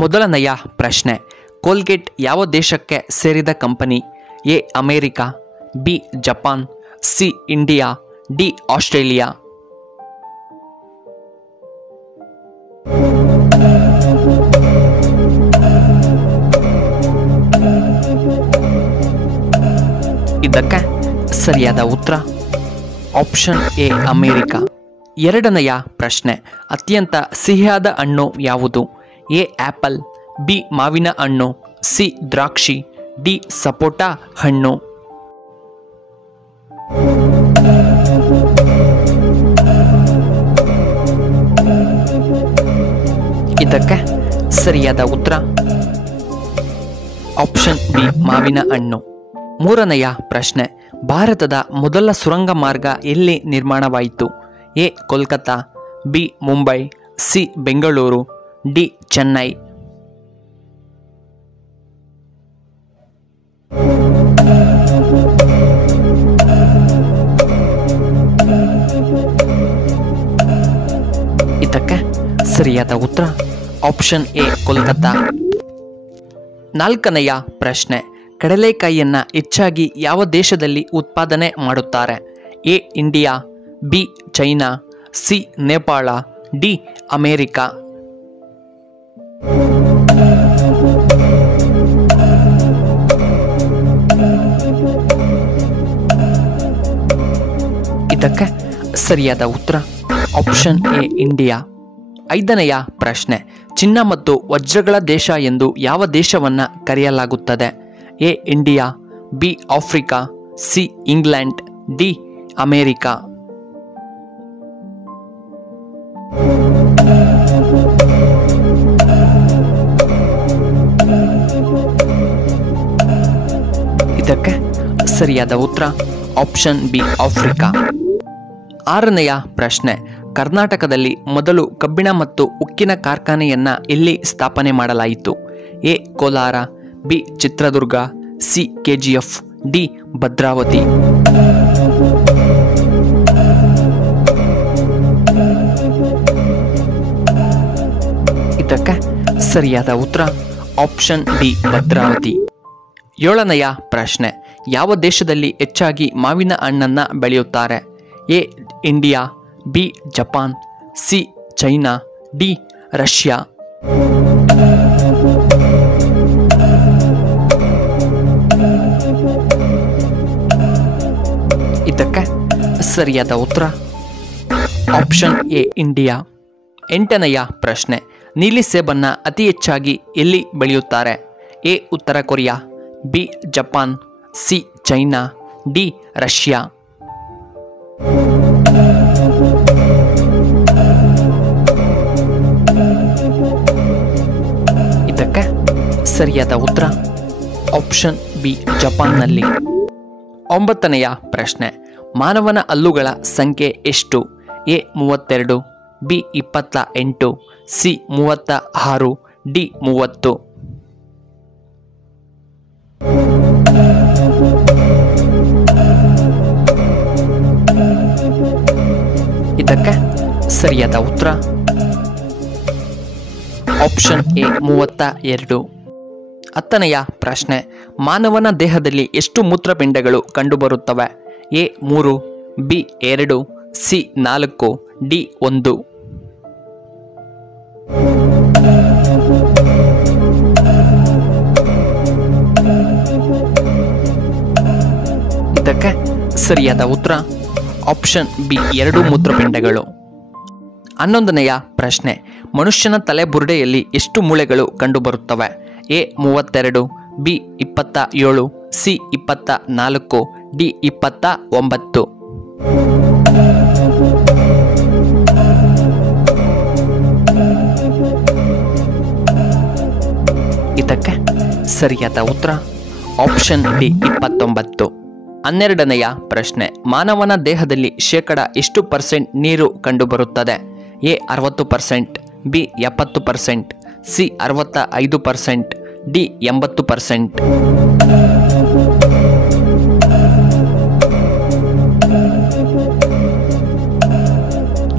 ಮೊದಲನೆಯ ಪ್ರಶ್ನೆ, ಕೋಲ್ಗೇಟ್ ಯಾವ ದೇಶಕ್ಕೆ ಸೇರಿದ company? A America, B Japan, C India, D Australia. ಇದಕ್ಕೆ ಸರಿಯಾದ ಉತ್ತರ ಆಪ್ಷನ್ ಎ ಅಮೇರಿಕಾ. ಎರಡನೆಯ ಪ್ರಶ್ನೆ, ಅತ್ಯಂತ ಸಿಹಿಯಾದ ಹಣ್ಣು ಯಾವುದು? ಎ ಆಪಲ್, ಬಿ ಮಾವಿನ ಹಣ್ಣು, ಸಿ ದ್ರಾಕ್ಷಿ, ಡಿ ಸಪೋಟ ಹಣ್ಣು. ಇದಕ್ಕೆ ಸರಿಯಾದ ಉತ್ತರ ಆಪ್ಷನ್ ಬಿ ಮಾವಿನ ಹಣ್ಣು. ಮೂರನೆಯ ಪ್ರಶ್ನೆ, ಭಾರತದ ಮೊದಲ ಸುರಂಗ ಮಾರ್ಗ ಎಲ್ಲಿ ನಿರ್ಮಾಣವಾಯಿತು? A Kolkata, B Mumbai, C Bengaluru, D Chennai. ಇದಕ್ಕೆ ಸರಿಯಾದ ಉತ್ತರ ಆಪ್ಷನ್ ಎ ಕೋಲ್ಕತ್ತಾ. ನಾಲ್ಕನೆಯ ಪ್ರಶ್ನೆ, ಕಡಲೆಕಾಯಿಯನ್ನು ಹೆಚ್ಚಾಗಿ ಯಾವ ದೇಶದಲ್ಲಿ ಉತ್ಪಾದನೆ ಮಾಡುತ್ತಾರೆ? A India, B China, C Nepal, D America. ಇದಕ್ಕೆ ಸರಿಯಾದ ಉತ್ತರ ಆಪ್ಷನ್ ಎ ಇಂಡಿಯಾ. ಐದನೆಯ ಪ್ರಶ್ನೆ, ಚಿನ್ನ ಮತ್ತು ವಜ್ರಗಳ ದೇಶ ಎಂದು ಯಾವ ದೇಶವನ್ನು ಕರೆಯಲಾಗುತ್ತದೆ? A India, B Africa, C England, D America. ಇದಕ್ಕೆ ಸರಿಯಾದ ಉತ್ತರ ಆಪ್ಷನ್ ಬಿ ಆಫ್ರಿಕಾ. ಆರನೆಯ ಪ್ರಶ್ನೆ, ಕರ್ನಾಟಕದಲ್ಲಿ ಮೊದಲು ಕಬ್ಬಿಣ ಮತ್ತು ಉಕ್ಕಿನ ಕಾರ್ಖಾನೆಯನ್ನು ಎಲ್ಲಿ ಸ್ಥಾಪನೆ ಮಾಡಲಾಯಿತು? A Kolar, B Chitradurga, C KGF, D Bhadravati. ಇದಕ್ಕೆ ಸರಿಯಾದ ಉತ್ತರ ಆಪ್ಷನ್ ಡಿ ಭದ್ರಾವತಿ. ಏಳನೆಯ ಪ್ರಶ್ನೆ, ಯಾವ ದೇಶದಲ್ಲಿ ಹೆಚ್ಚಾಗಿ ಮಾವಿನ ಹಣ್ಣನ್ನು ಬೆಳೆಯುತ್ತಾರೆ? A India, B Japan, C China, D Russia. ಇದಕ್ಕೆ ಸರಿಯಾದ ಉತ್ತರ ಆಪ್ಷನ್ ಎ ಇಂಡಿಯಾ. ಎಂಟನೆಯ ಪ್ರಶ್ನೆ, ನೀಲಿ ಸೇಬನ್ನು ಅತಿ ಹೆಚ್ಚಾಗಿ ಎಲ್ಲಿ ಬೆಳೆಯುತ್ತಾರೆ? ಎ ಉತ್ತರ Korea, B Japan, C China, D Russia. ಇದಕ್ಕೆ ಸರಿಯಾದ ಉತ್ತರ ಆಪ್ಷನ್ ಬಿ ಜಪಾನ್ನಲ್ಲಿ. ಒಂಬತ್ತನೆಯ ಪ್ರಶ್ನೆ, ಮಾನವನ ಹಲ್ಲುಗಳ ಸಂಖ್ಯೆ ಎಷ್ಟು? A 32, B 28, C 36, D 30. ಇದಕ್ಕೆ ಸರಿಯಾದ ಉತ್ತರ ಆಪ್ಷನ್ ಎ 32. ಹತ್ತನೆಯ ಪ್ರಶ್ನೆ, ಮಾನವನ ದೇಹದಲ್ಲಿ ಎಷ್ಟು ಮೂತ್ರಪಿಂಡಗಳು ಕಂಡುಬರುತ್ತವೆ? A 3, B 2, C 4, D 1. ಇದಕ್ಕೆ ಸರಿಯಾದ ಉತ್ತರ ಆಪ್ಷನ್ ಬಿ 2 ಮೂತ್ರಪಿಂಡಗಳು. 11ನೆಯ ಪ್ರಶ್ನೆ, ಮನುಷ್ಯನ ತಲೆಬುರುಡೆಯಲ್ಲಿ ಎಷ್ಟು ಮೂಳೆಗಳು ಕಂಡುಬರುತ್ತವೆ? A 32, B 27, C 24, D 29. ಇದಕ್ಕೆ ಸರಿಯಾದ ಉತ್ತರ ಆಪ್ಷನ್ ಡಿ 29. 12ನೆಯ ಪ್ರಶ್ನೆ, ಮಾನವನ ದೇಹದಲ್ಲಿ ಶೇಕಡ ಎಷ್ಟು % ನೀರು ಕಂಡುಬರುತ್ತದೆ? A 60%, B 70%, C 65%, D 80%.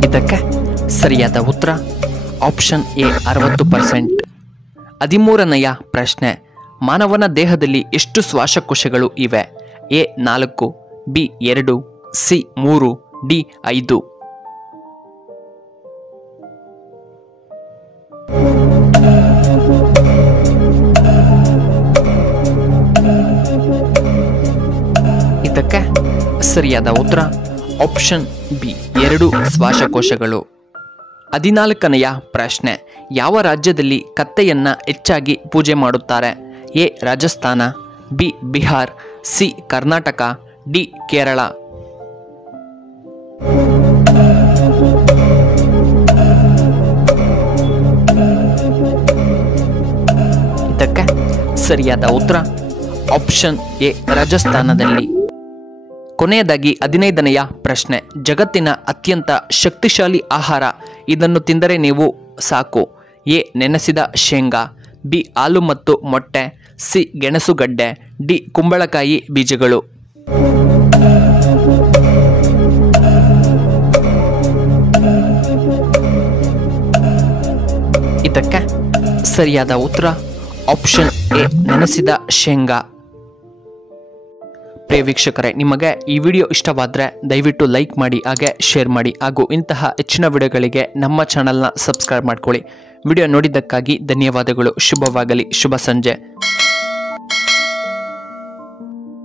ಇದಕ್ಕೆ ಸರಿಯಾದ ಉತ್ತರ ಆಪ್ಷನ್ ಎ 60%. 13ನೆಯ ಪ್ರಶ್ನೆ, ಮಾನವನ ದೇಹದಲ್ಲಿ ಎಷ್ಟು ಶ್ವಾಸಕೋಶಗಳು ಇವೆ? A 4, B 2, C 3, D 5. ಇದಕ್ಕೆ ಸರಿಯಾದ ಉತ್ತರ ಆಪ್ಷನ್ ಬಿ 2 ಶ್ವಾಸಕೋಶಗಳು. 14ನೆಯ ಪ್ರಶ್ನೆ, ಯಾವ ರಾಜ್ಯದಲ್ಲಿ ಕತ್ತೆಯನ್ನ ಹೆಚ್ಚಾಗಿ ಪೂಜೆ ಮಾಡುತ್ತಾರೆ? A Rajasthan, B Bihar, C Karnataka, D Kerala. ಇದಕ್ಕೆ ಸರಿಯಾದ ಉತ್ತರ ಆಪ್ಷನ್ ಎ ರಾಜಸ್ಥಾನದಲ್ಲಿ. ಕೊನೆಯದಾಗಿ 15ನೆಯ ಪ್ರಶ್ನೆ, ಜಗತ್ತಿನ ಅತ್ಯಂತ ಶಕ್ತಿಶಾಲಿ ಆಹಾರ, ಇದನ್ನು ತಿಂದರೆ ನೀವು ಸಾಕು. ಎ ನೆನೆಸಿದ ಶೇಂಗಾ, ಬಿ ಹಾಲು ಮತ್ತು ಮೊಟ್ಟೆ, ಸಿ ಗೆಣಸುಗಡ್ಡೆ, ಡಿ ಕುಂಬಳಕಾಯಿ ಬೀಜಗಳು. ಇದಕ್ಕೆ ಸರಿಯಾದ ಉತ್ತರ ಆಪ್ಷನ್ ಎ ನೆನೆಸಿದ ಶೇಂಗಾ. ಪ್ರಿಯ ವೀಕ್ಷಕರೇ, ನಿಮಗೆ ಈ ವಿಡಿಯೋ ಇಷ್ಟವಾದರೆ ದಯವಿಟ್ಟು ಲೈಕ್ ಮಾಡಿ, ಹಾಗೆ ಶೇರ್ ಮಾಡಿ, ಹಾಗೂ ಇಂತಹ ಹೆಚ್ಚಿನ ವಿಡಿಯೋಗಳಿಗೆ ನಮ್ಮ ಚಾನಲ್ನ ಸಬ್ಸ್ಕ್ರೈಬ್ ಮಾಡ್ಕೊಳ್ಳಿ. ವಿಡಿಯೋ ನೋಡಿದ್ದಕ್ಕಾಗಿ ಧನ್ಯವಾದಗಳು. ಶುಭವಾಗಲಿ. ಶುಭ ಸಂಜೆ.